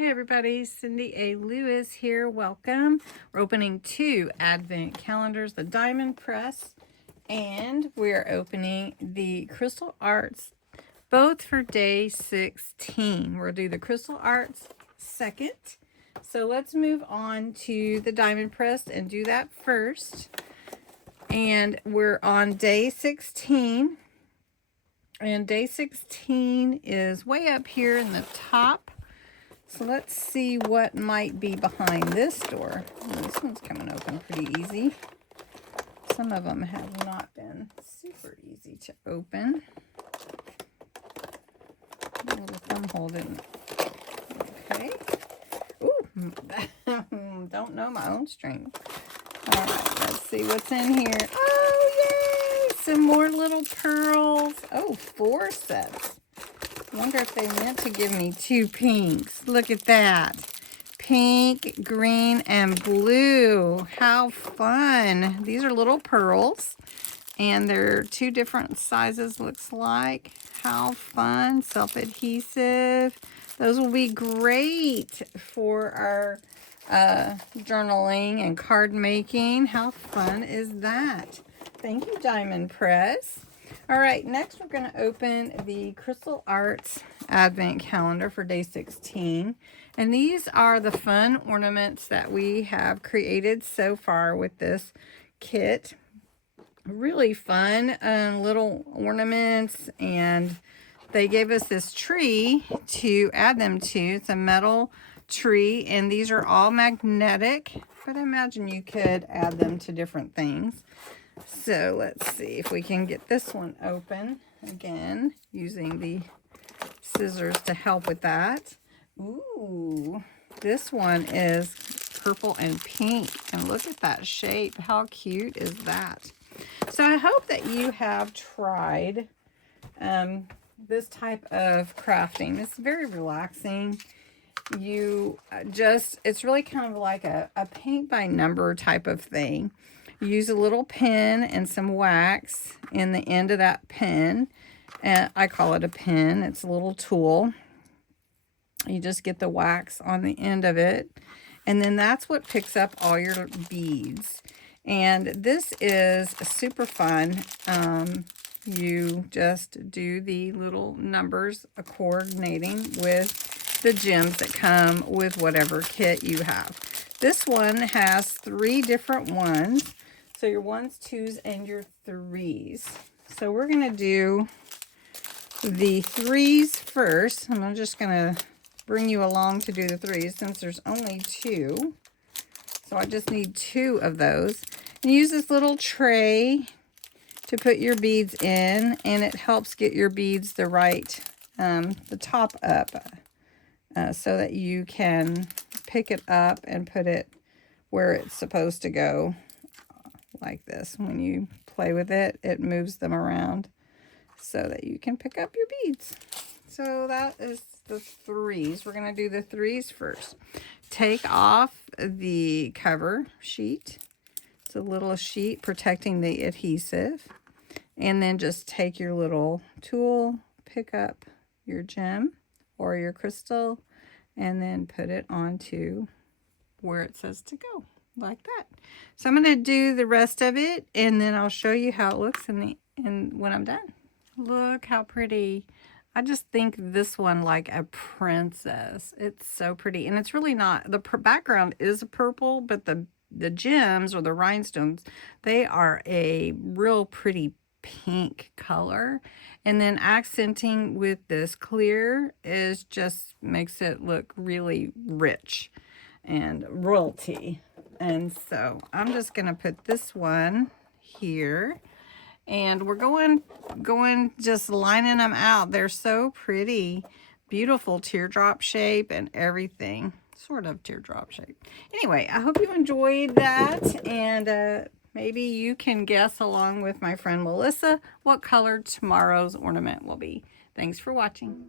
Hey everybody, Cindy A. Lewis here. Welcome. We're opening 2 advent calendars, the Diamond Press, and we're opening the Crystal Arts, both for day 16. We'll do the Crystal Arts second. So let's move on to the Diamond Press and do that first. And we're on day 16. And day 16 is way up here in the top. So let's see what might be behind this door. This one's coming open pretty easy. Some of them have not been super easy to open. A little thumb hold in. Okay. Ooh, don't know my own strength. All right, let's see what's in here. Oh, yay! Some more little pearls. Oh, 4 sets. I wonder if they meant to give me 2 pinks. Look at that. Pink, green, and blue. How fun. These are little pearls. And they're 2 different sizes, looks like. How fun. Self-adhesive. Those will be great for our journaling and card making. How fun is that? Thank you, Diamond Press. All right, next we're going to open the Crystal Arts Advent Calendar for day 16. And these are the fun ornaments that we have created so far with this kit. Really fun little ornaments, and they gave us this tree to add them to. It's a metal tree, and these are all magnetic, but I imagine you could add them to different things. So let's see if we can get this one open again using the scissors to help with that. Ooh, this one is purple and pink, and look at that shape. How cute is that? So I hope that you have tried this type of crafting. It's very relaxing. It's really kind of like a paint by number type of thing. Use a little pen and some wax in the end of that pen. And I call it a pen. It's a little tool. You just get the wax on the end of it. And then that's what picks up all your beads. And this is super fun. You just do the little numbers coordinating with the gems that come with whatever kit you have. This one has 3 different ones. So your 1s, 2s, and your 3s. So we're going to do the 3s first. I'm just going to bring you along to do the 3s since there's only 2. So I just need 2 of those. And use this little tray to put your beads in, and it helps get your beads the right, the top up, so that you can pick it up and put it where it's supposed to go. Like this. When you play with it, it moves them around so that you can pick up your beads. So that is the 3s. We're going to do the 3s first. Take off the cover sheet. It's a little sheet protecting the adhesive. And then just take your little tool, pick up your gem or your crystal, and then put it onto where it says to go. Like that. So I'm going to do the rest of it, and then I'll show you how it looks when I'm done. Look how pretty. I just think this one like a princess. It's so pretty, and it's really not. The background is purple, but the gems or the rhinestones, they are a real pretty pink color, and then accenting with this clear is just makes it look really rich and royalty. And so I'm just going to put this one here, and we're going just lining them out. They're so pretty, beautiful teardrop shape and everything, sort of teardrop shape. Anyway, I hope you enjoyed that, and maybe you can guess along with my friend Melissa what color tomorrow's ornament will be. Thanks for watching.